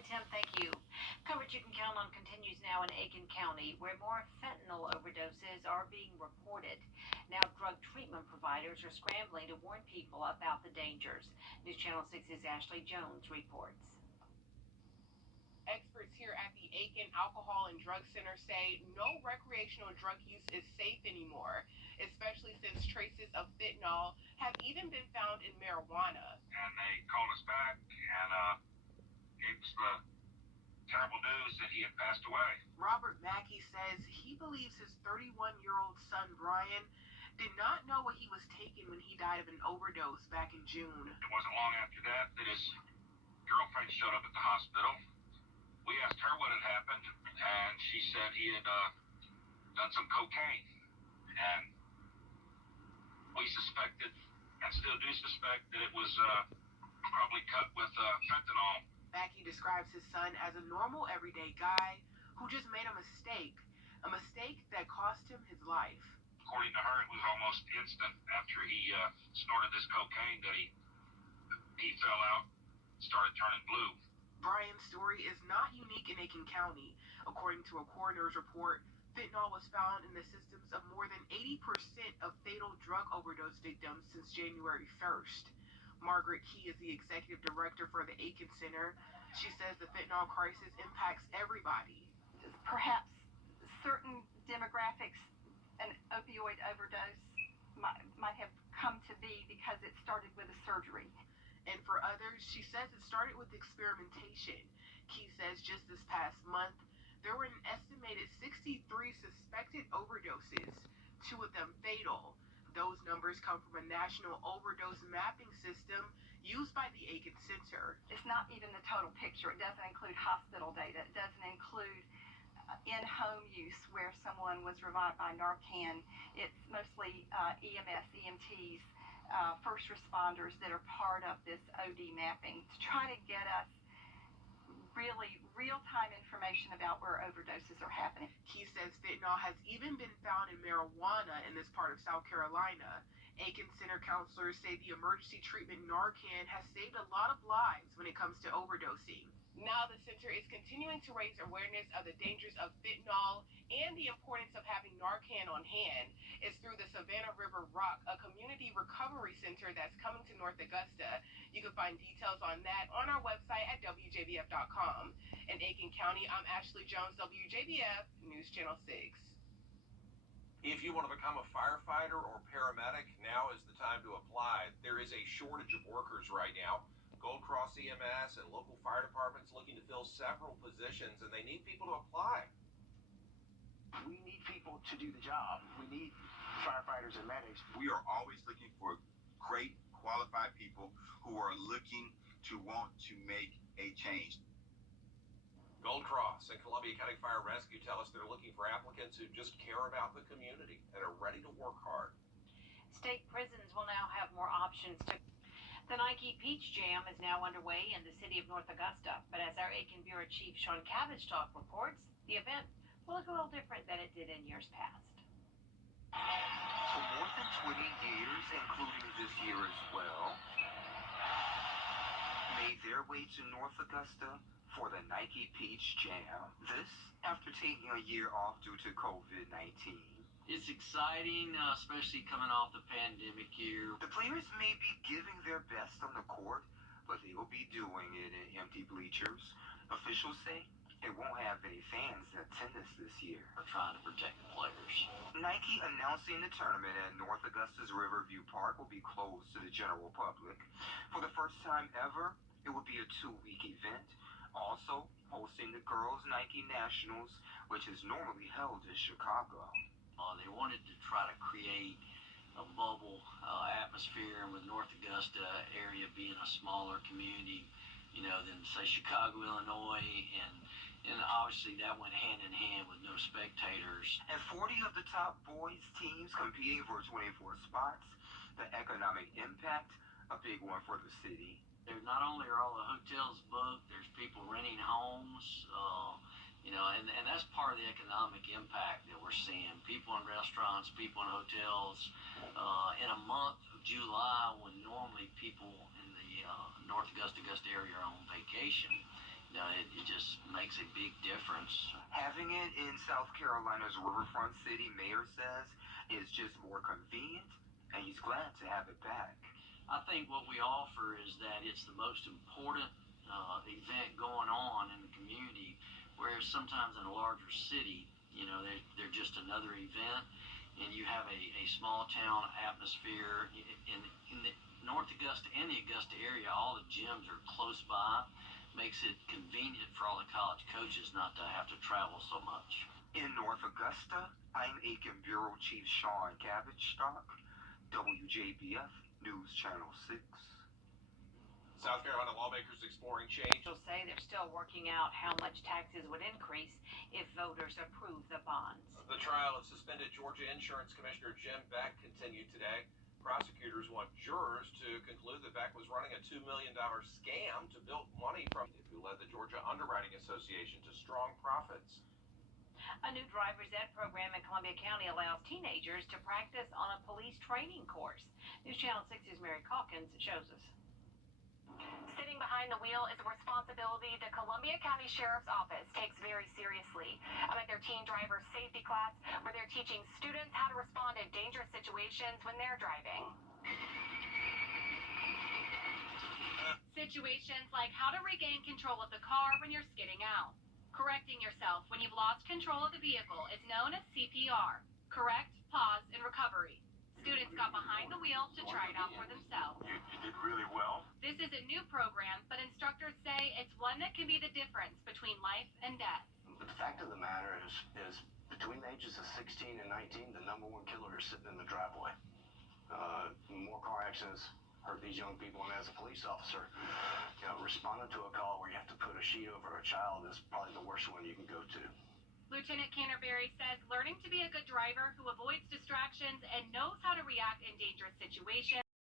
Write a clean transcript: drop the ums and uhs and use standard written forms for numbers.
Hi, Tim. Thank you. Coverage you can count on continues now in Aiken County, where more fentanyl overdoses are being reported. Now, drug treatment providers are scrambling to warn people about the dangers. News Channel 6's Ashley Jones reports. Experts here at the Aiken Alcohol and Drug Center say no recreational drug use is safe anymore, especially since traces of fentanyl have even been found in marijuana. And they called us back and gave us the terrible news that he had passed away. Robert Mackey says he believes his 31-year-old son, Brian, did not know what he was taking when he died of an overdose back in June. It wasn't long after that his girlfriend showed up at the hospital. We asked her what had happened, and she said he had done some cocaine. And we suspected, and still do suspect, that it was probably cut with fentanyl. Mackey describes his son as a normal, everyday guy who just made a mistake that cost him his life. According to her, it was almost instant after he snorted this cocaine that he fell out, started turning blue. Brian's story is not unique in Aiken County. According to a coroner's report, fentanyl was found in the systems of more than 80% of fatal drug overdose victims since January 1st. Margaret Key is the executive director for the Aiken Center. She says the fentanyl crisis impacts everybody. Perhaps certain demographics, an opioid overdose might have come to be because it started with a surgery. And for others, she says it started with experimentation. Key says just this past month, there were an estimated 63 suspected overdoses, 2 of them fatal. Those numbers come from a national overdose mapping system used by the Aiken Center. It's not even the total picture. It doesn't include hospital data. It doesn't include in-home use where someone was revived by Narcan. It's mostly EMS, EMTs, first responders that are part of this OD mapping to try to get us really real-time information about where overdoses are happening. He says fentanyl has even been found in marijuana in this part of South Carolina. Aiken Center counselors say the emergency treatment Narcan has saved a lot of lives when it comes to overdosing. Now the center is continuing to raise awareness of the dangers of fentanyl and the importance of having Narcan on hand. It's through the Savannah River Rock, a community recovery center that's coming to North Augusta. You can find details on that on our website at Wjbf.com. In Aiken County, I'm Ashley Jones, Wjbf, News Channel 6. If you want to become a firefighter or paramedic, now is the time to apply. There is a shortage of workers right now. Gold Cross EMS and local fire departments looking to fill several positions, and they need people to apply. We need people to do the job. We need firefighters and medics. We are always looking for great, qualified people who are looking to want to make a change. Gold Cross and Columbia County Fire Rescue tell us they're looking for applicants who just care about the community and are ready to work hard. State prisons will now have more options to. The Nike Peach Jam is now underway in the city of North Augusta, but as our Aiken Bureau Chief Sean Cabbage Talk reports, the event will look a little different than it did in years past. For more than 20 years, including this year as well, made their way to North Augusta for the Nike Peach Jam. This after taking a year off due to COVID-19. It's exciting, especially coming off the pandemic year. The players may be giving their best on the court, but they will be doing it in empty bleachers. Officials say it won't have any fans in attendance this year. We're trying to protect the players. Nike announcing the tournament at North Augusta's Riverview Park will be closed to the general public. For the first time ever, it will be a 2-week event. Also hosting the Girls Nike Nationals, which is normally held in Chicago. They wanted to try to create a bubble atmosphere, and with North Augusta area being a smaller community, than say Chicago, Illinois, and obviously that went hand in hand with no spectators. And 40 of the top boys teams competing for 24 spots. The economic impact, a big one for the city. There not only are all the hotels booked, there's people renting homes, and that's part of the economic impact that we're seeing. People in restaurants, people in hotels. In a month of July, when normally people in the North Augusta area are on vacation, just makes a big difference. Having it in South Carolina's riverfront city, mayor says, is just more convenient, and he's glad to have it back. I think what we offer is that it's the most important event going on in the community, whereas sometimes in a larger city, you know, they're just another event, and you have a small town atmosphere. In the North Augusta and the Augusta area, all the gyms are close by, makes it convenient for all the college coaches not to have to travel so much. In North Augusta, I'm Aiken Bureau Chief Sean Cabbage-Stock, WJBF News Channel 6. South Carolina lawmakers exploring change. Officials say they're still working out how much taxes would increase if voters approve the bonds. The trial of suspended Georgia Insurance Commissioner Jim Beck continued today. Prosecutors want jurors to conclude that Beck was running a $2 million scam to build money from who led the Georgia Underwriting Association to strong profits. A new driver's ed program in Columbia County allows teenagers to practice on a police training course. News Channel 6's Mary Calkins shows us. Sitting behind the wheel is a responsibility the Columbia County Sheriff's Office takes very seriously. I'm at their teen driver safety class where they're teaching students how to respond in dangerous situations when they're driving. Situations like how to regain control of the car when you're skidding out. Correcting yourself when you've lost control of the vehicle is known as CPR. Correct, pause, and recovery. Students got behind the wheel to try it out for themselves. You did really well. This is a new program, but instructors say it's one that can be the difference between life and death. But the fact of the matter is between the ages of 16 and 19, the number one killer is sitting in the driveway. More car accidents hurt these young people, and as a police officer, you know, responding to a call where you have to put a sheet over a child is probably the worst one you can go to. Lieutenant Canterbury says learning to be a good driver who avoids distractions and knows how to react in dangerous situations